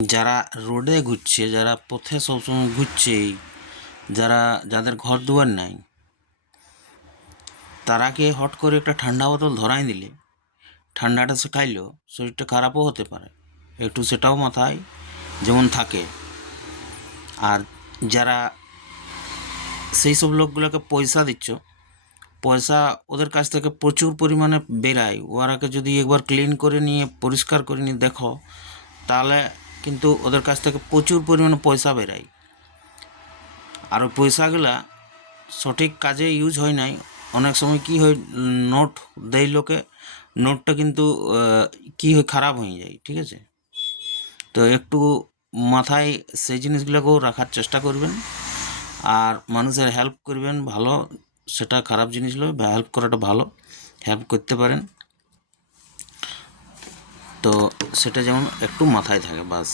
যারা রোডে ঘুরছে, যারা পথে সবসময় ঘুরছে, যাদের ঘর দুয়ার নাই, তারাকে হট করে একটা ঠান্ডা বোতল ধরাই দিলে ঠান্ডাটা সে খাইলেও শরীরটা খারাপও হতে পারে, একটু সেটাও মাথায় যেমন থাকে। আর যারা সেই সব লোকগুলোকে পয়সা দিচ্ছ, পয়সা ওদের কাছ থেকে প্রচুর পরিমাণে বেরায়, ওরাকে যদি একবার ক্লিন করে নিয়ে পরিষ্কার করে নিয়ে দেখো, তাহলে কিন্তু ওদের কাছ থেকে প্রচুর পরিমাণে পয়সা বেরায়। আর ওই পয়সাগুলা সঠিক কাজে ইউজ হয় নাই। অনেক সময় কি হয়, নোট দেয় লোকে, নোটটা কিন্তু কি হয়, খারাপ হয়ে যায়। ঠিক আছে, তো একটু মাথায় সেই জিনিসগুলোকেও রাখার চেষ্টা করবেন, আর মানুষের হেল্প করবেন। ভালো, সেটা খারাপ জিনিস নয়, হেল্প করাটা ভালো, হেল্প করতে পারেন। তো সেটা যেমন একটু মাথায় থাকে, বাস।